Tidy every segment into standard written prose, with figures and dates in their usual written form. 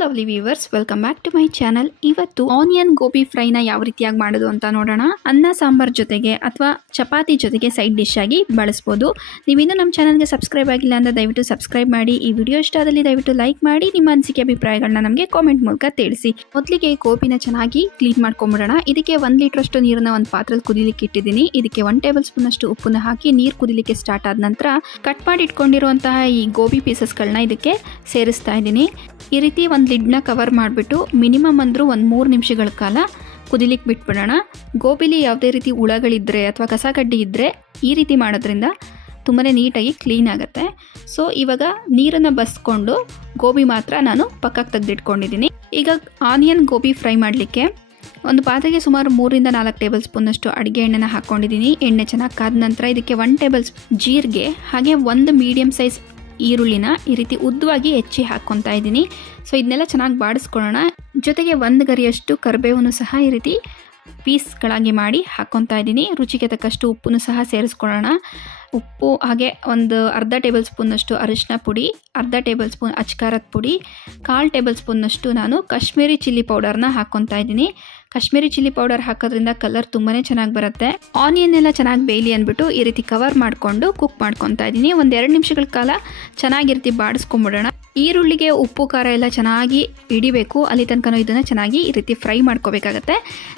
Lovely viewers, welcome back to my channel. ಇವತ್ತು onion gobi ಫ್ರೈನ ಯಾವ ರೀತಿಯಾಗಿ ಮಾಡೋದು ಅಂತ ನೋಡೋಣ. ಅನ್ನ ಸಾಂಬಾರ್ ಜೊತೆಗೆ ಅಥವಾ ಚಪಾತಿ ಜೊತೆಗೆ ಸೈಡ್ ಡಿಶ್ ಆಗಿ ಬಳಸ್ಬೋದು. ನೀವಿನ್ನೂ ನಮ್ಮ ಚಾನಲ್ಗೆ ಸಬ್ಸ್ಕ್ರೈಬ್ ಆಗಿಲ್ಲ ಅಂದರೆ ದಯವಿಟ್ಟು ಸಬ್ಸ್ಕ್ರೈಬ್ ಮಾಡಿ. ಈ ವಿಡಿಯೋ ಇಷ್ಟ ಆದಲ್ಲಿ ದಯವಿಟ್ಟು ಲೈಕ್ ಮಾಡಿ. ನಿಮ್ಮ ಅನಿಸಿಕೆ ಅಭಿಪ್ರಾಯಗಳನ್ನ ನಮಗೆ ಕಾಮೆಂಟ್ ಮೂಲಕ ತಿಳಿಸಿ. ಮೊದಲಿಗೆ ಗೋಬಿನ ಚೆನ್ನಾಗಿ ಕ್ಲೀನ್ ಮಾಡ್ಕೊಂಬಿಡೋಣ. ಇದಕ್ಕೆ 1 ಲೀಟ್ರಷ್ಟು ನೀರನ್ನ ಒಂದು ಪಾತ್ರೆಯಲ್ಲಿ ಕುದಿಲಿಕ್ಕೆ ಇಟ್ಟಿದ್ದೀನಿ. ಇದಕ್ಕೆ 1 ಟೇಬಲ್ ಸ್ಪೂನ್ ಅಷ್ಟು ಉಪ್ಪನ್ನ ಹಾಕಿ ನೀರು ಕುದಿಲಿಕ್ಕೆ ಸ್ಟಾರ್ಟ್ ಆದ ನಂತರ ಕಟ್ ಮಾಡಿ ಇಟ್ಕೊಂಡಿರುವಂತಹ ಈ ಗೋಬಿ ಪೀಸಸ್ಗಳನ್ನ ಇದಕ್ಕೆ ಸೇರಿಸ್ತಾ ಇದ್ದೀನಿ. ಈ ರೀತಿ ಒಂದು ಲಿಡ್ನ ಕವರ್ ಮಾಡಿಬಿಟ್ಟು ಮಿನಿಮಮ್ ಅಂದರೂ ಒಂದು 3 ನಿಮಿಷಗಳ ಕಾಲ ಕುದಿಲಿಕ್ಕೆ ಬಿಟ್ಬಿಡೋಣ. ಗೋಬಿಲಿ ಯಾವುದೇ ರೀತಿ ಹುಳಗಳಿದ್ದರೆ ಅಥವಾ ಕಸಕಡ್ಡಿ ಇದ್ದರೆ ಈ ರೀತಿ ಮಾಡೋದ್ರಿಂದ ತುಂಬಾ ನೀಟಾಗಿ ಕ್ಲೀನ್ ಆಗುತ್ತೆ. ಸೊ ಇವಾಗ ನೀರನ್ನು ಬಸ್ಕೊಂಡು ಗೋಬಿ ಮಾತ್ರ ನಾನು ಪಕ್ಕಕ್ಕೆ ತೆಗೆದಿಟ್ಕೊಂಡಿದ್ದೀನಿ. ಈಗ ಆನಿಯನ್ ಗೋಬಿ ಫ್ರೈ ಮಾಡಲಿಕ್ಕೆ ಒಂದು ಪಾತ್ರೆಗೆ ಸುಮಾರು 3 ರಿಂದ 4 ಟೇಬಲ್ ಸ್ಪೂನಷ್ಟು ಅಡುಗೆ ಎಣ್ಣೆನ ಹಾಕ್ಕೊಂಡಿದ್ದೀನಿ. ಎಣ್ಣೆ ಚೆನ್ನಾಗಿ ಕಾದ ನಂತರ ಇದಕ್ಕೆ 1 ಟೇಬಲ್ ಸ್ಪೂನ್ ಜೀರಿಗೆ ಹಾಗೆ 1 ಮೀಡಿಯಮ್ ಸೈಜ್ ಈರುಳ್ಳಿನ ಈ ರೀತಿ ಉದ್ದವಾಗಿ ಹೆಚ್ಚಿ ಹಾಕ್ಕೊತಾ ಇದ್ದೀನಿ. ಸೊ ಇದನ್ನೆಲ್ಲ ಚೆನ್ನಾಗಿ ಬಾಡಿಸ್ಕೊಳ್ಳೋಣ. ಜೊತೆಗೆ 1 ಗರಿಯಷ್ಟು ಕರಿಬೇವನ್ನು ಸಹ ಈ ರೀತಿ ಪೀಸ್ಗಳಾಗಿ ಮಾಡಿ ಹಾಕ್ಕೊತಾ ಇದ್ದೀನಿ. ರುಚಿಗೆ ತಕ್ಕಷ್ಟು ಉಪ್ಪನ್ನು ಸಹ ಸೇರಿಸ್ಕೊಳ್ಳೋಣ. ಉಪ್ಪು ಹಾಗೆ ಒಂದು ಅರ್ಧ ಟೇಬಲ್ ಸ್ಪೂನಷ್ಟು ಅರಿಶಿನ ಪುಡಿ, ಅರ್ಧ ಟೇಬಲ್ ಸ್ಪೂನ್ ಅಚ್ಕಾರದ ಪುಡಿ, 1/4 ಟೇಬಲ್ ಸ್ಪೂನಷ್ಟು ನಾನು ಕಾಶ್ಮೀರಿ ಚಿಲ್ಲಿ ಪೌಡರ್ನ ಹಾಕ್ಕೊತಾ ಇದ್ದೀನಿ. ಕಾಶ್ಮೀರಿ ಚಿಲ್ಲಿ ಪೌಡರ್ ಹಾಕೋದ್ರಿಂದ ಕಲರ್ ತುಂಬಾ ಚೆನ್ನಾಗಿ ಬರುತ್ತೆ. ಆನಿಯನ್ ಎಲ್ಲ ಚೆನ್ನಾಗಿ ಬೇಯಲಿ ಅಂದ್ಬಿಟ್ಟು ಈ ರೀತಿ ಕವರ್ ಮಾಡಿಕೊಂಡು ಕುಕ್ ಮಾಡ್ಕೊತಾ ಇದ್ದೀನಿ. ಒಂದು 2 ನಿಮಿಷಗಳ ಕಾಲ ಚೆನ್ನಾಗಿ ರೀತಿ ಬಾಡಿಸ್ಕೊಂಬಿಡೋಣ. ಈರುಳ್ಳಿಗೆ ಉಪ್ಪು ಖಾರ ಎಲ್ಲ ಚೆನ್ನಾಗಿ ಹಿಡಿಬೇಕು, ಅಲ್ಲಿ ತನಕ ಇದನ್ನು ಚೆನ್ನಾಗಿ ಈ ರೀತಿ ಫ್ರೈ ಮಾಡ್ಕೋಬೇಕಾಗತ್ತೆ.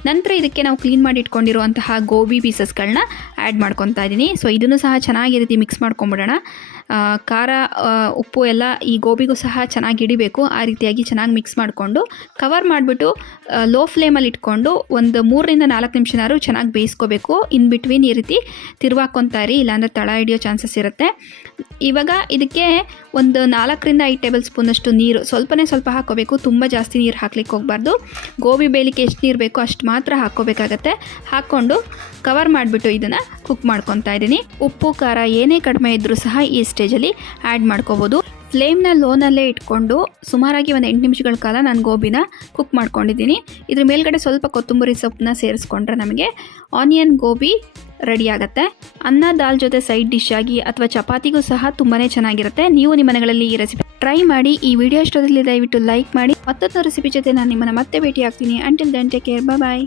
ನಂತರ ಇದಕ್ಕೆ ನಾವು ಕ್ಲೀನ್ ಮಾಡಿ ಇಟ್ಕೊಂಡಿರುವಂತಹ ಗೋಬಿ ಪೀಸಸ್ಗಳನ್ನ ಆ್ಯಡ್ ಮಾಡ್ಕೊತಾ ಇದ್ದೀನಿ. ಸೊ ಇದನ್ನು ಸಹ ಚೆನ್ನಾಗಿ ಈ ರೀತಿ ಮಿಕ್ಸ್ ಮಾಡ್ಕೊಂಬಿಡೋಣ. ಖಾರ ಉಪ್ಪು ಎಲ್ಲ ಈ ಗೋಬಿಗೂ ಸಹ ಚೆನ್ನಾಗಿ ಹಿಡಿಬೇಕು. ಆ ರೀತಿಯಾಗಿ ಚೆನ್ನಾಗಿ ಮಿಕ್ಸ್ ಮಾಡಿಕೊಂಡು ಕವರ್ ಮಾಡಿಬಿಟ್ಟು ಲೋ ಫ್ಲೇಮಲ್ಲಿ ಇಟ್ಕೊಂಡು ಒಂದು 3 ರಿಂದ 4 ನಿಮಿಷನಾದ್ರು ಚೆನ್ನಾಗಿ ಬೇಯಿಸ್ಕೋಬೇಕು. ಇನ್ ಬಿಟ್ವೀನ್ ಈ ರೀತಿ ತಿರುವಾಕೊತಾ ಇರಿ, ಇಲ್ಲಾಂದರೆ ತಳ ಹಿಡಿಯೋ ಚಾನ್ಸಸ್ ಇರುತ್ತೆ. ಇವಾಗ ಇದಕ್ಕೆ ಒಂದು 4 ರಿಂದ 5 ಟೇಬಲ್ ಸ್ಪೂನಷ್ಟು ನೀರು ಸ್ವಲ್ಪ ಹಾಕ್ಕೋಬೇಕು. ತುಂಬ ಜಾಸ್ತಿ ನೀರು ಹಾಕ್ಲಿಕ್ಕೆ ಹೋಗಬಾರ್ದು. ಗೋಬಿ ಬೇಯಲಿಕ್ಕೆ ಎಷ್ಟು ನೀರು ಬೇಕೋ ಅಷ್ಟು ಮಾತ್ರ ಹಾಕ್ಕೋಬೇಕಾಗತ್ತೆ. ಹಾಕ್ಕೊಂಡು ಕವರ್ ಮಾಡಿಬಿಟ್ಟು ಇದನ್ನು ಕುಕ್ ಮಾಡ್ಕೊತಾ ಇದ್ದೀನಿ. ಉಪ್ಪು ಖಾರ ಏನೇ ಕಡಿಮೆ ಇದ್ದರೂ ಸಹ ಈ ಸ್ಟೇಜಲ್ಲಿ ಆ್ಯಡ್ ಮಾಡ್ಕೋಬೋದು. ಫ್ಲೇಮ್ನ ಲೋನಲ್ಲೇ ಇಟ್ಕೊಂಡು ಸುಮಾರಾಗಿ ಒಂದು 8 ನಿಮಿಷಗಳ ಕಾಲ ನಾನು ಗೋಬಿನ ಕುಕ್ ಮಾಡ್ಕೊಂಡಿದ್ದೀನಿ. ಇದ್ರ ಮೇಲ್ಗಡೆ ಸ್ವಲ್ಪ ಕೊತ್ತಂಬರಿ ಸೊಪ್ಪನ್ನ ಸೇರಿಸ್ಕೊಂಡ್ರೆ ನಮಗೆ ಆನಿಯನ್ ಗೋಬಿ ರೆಡಿ ಆಗುತ್ತೆ. ಅನ್ನ ದಾಲ್ ಜೊತೆ ಸೈಡ್ ಡಿಶ್ ಆಗಿ ಅಥವಾ ಚಪಾತಿಗೂ ಸಹ ತುಂಬಾ ಚೆನ್ನಾಗಿರುತ್ತೆ. ನೀವು ನಿಮ್ಮ ಮನೆಗಳಲ್ಲಿ ಈ ರೆಸಿಪಿ ಟ್ರೈ ಮಾಡಿ. ಈ ವಿಡಿಯೋ ಇಷ್ಟದಲ್ಲಿ ದಯವಿಟ್ಟು ಲೈಕ್ ಮಾಡಿ. ಮತ್ತೊಂದು ರೆಸಿಪಿ ಜೊತೆ ನಾನು ನಿಮ್ಮನ್ನು ಮತ್ತೆ ಭೇಟಿ ಆಗ್ತೀನಿ. ಅಂಟಿಲ್ ದೆನ್ ಟೇಕ್ ಕೇರ್, ಬಾಯ್.